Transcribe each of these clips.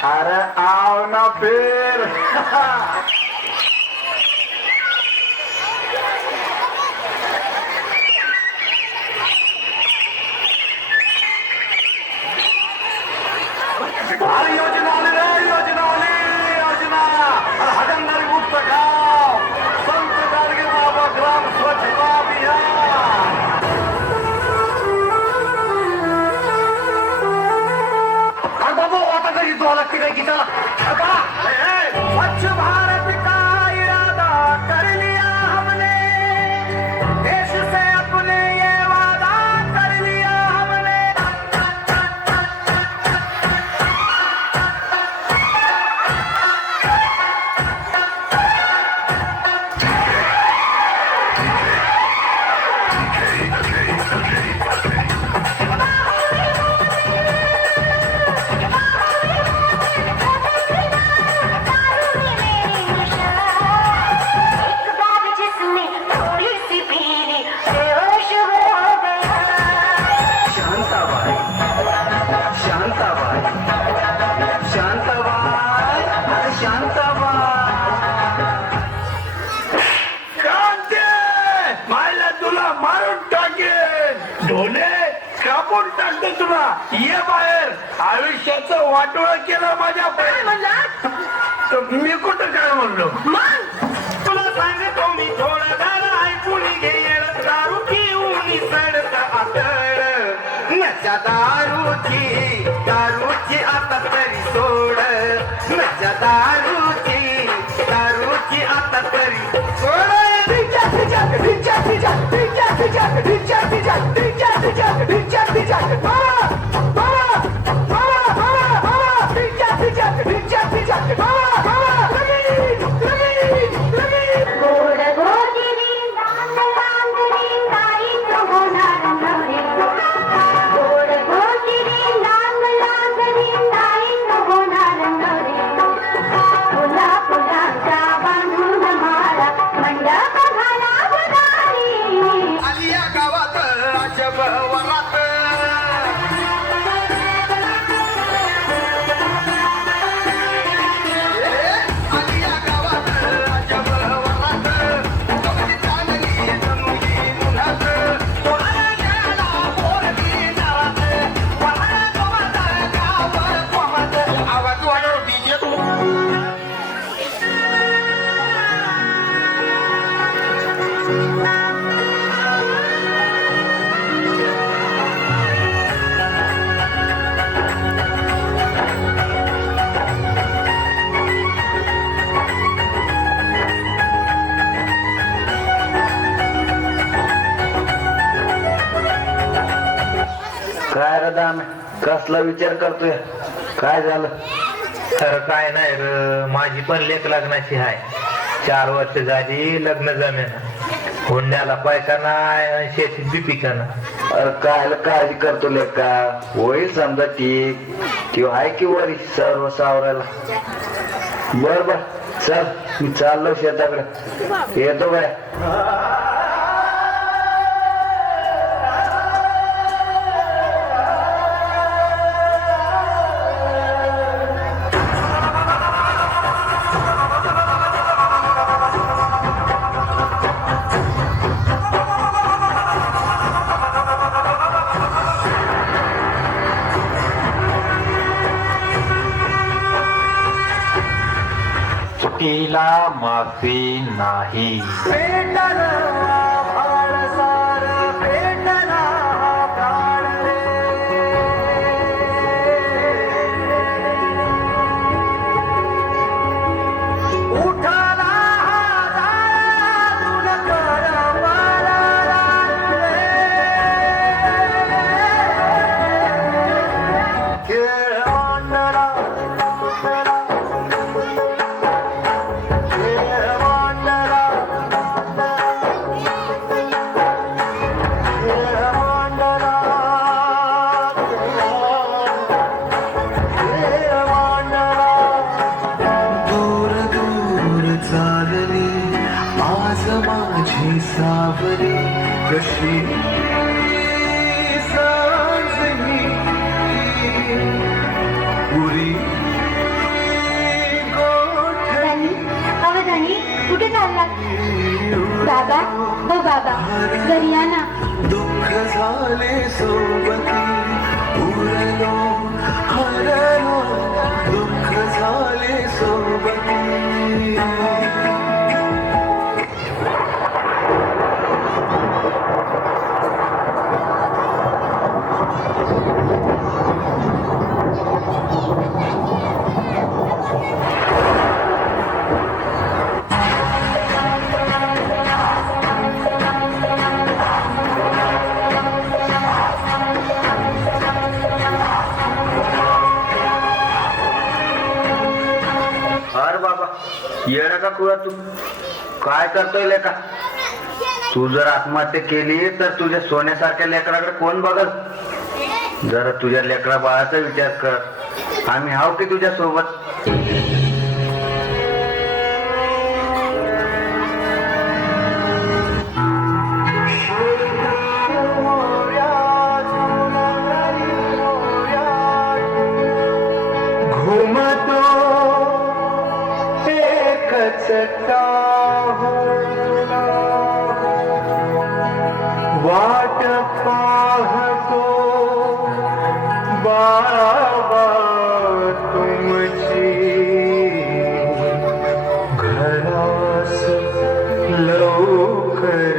Ara, ao na feira. मारून टाकेन. ढोले कापून टाकते तुला. ये बाहेर. आयुष्याचं वाटोळ केलं माझ्या तर मी कुठं काय म्हणलो? तुला सांगतो मी थोडं गाणं ऐकून दारू पिऊन सडत आतळ नच्या Peter, Peter, Peter, Peter, Peter, Peter, Peter. कसला विचार करतोय? काय झालं? खरं काय नाही र माझी पण लेख लग्नाची आहे चार वर्ष झाली लग्न जमेन. हुंड्याला पैसा नाही शेतीत बी पिका नाही अरे काय काळजी करतो लेका. होईल समजा ठीक. ती आहे की वरी सर्व सावरायला? बर बर. चल मी चाललो शेताकडे. येतो काय बोटीला माफी नाही. सावली कशी? साजली पुरी. कुठे चाललात? बाबा हो बाबा घरी या ना. दुःख झाले सोबती. उरलो हरलो. दुःख झाले सोबती. येडा तू. काय करतोय लेका? तू जर आत्महत्या केली तर तुझ्या सोन्यासारख्या लेकराकडे कोण बघल? जरा तुझ्या लेकरा बाळाचा विचार कर. आम्ही हाव की तुझ्या सोबत Okay.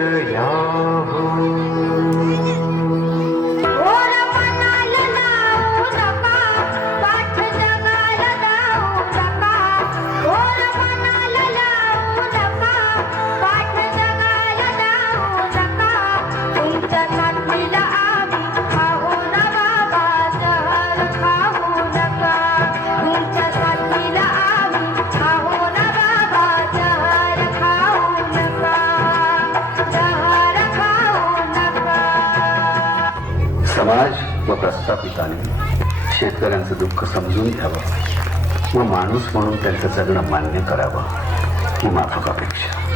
समाज व प्रस्थापिताने शेतकऱ्यांचं दुःख समजून घ्यावं व माणूस म्हणून त्यांचं जगणं मान्य करावं ही माफक अपेक्षा.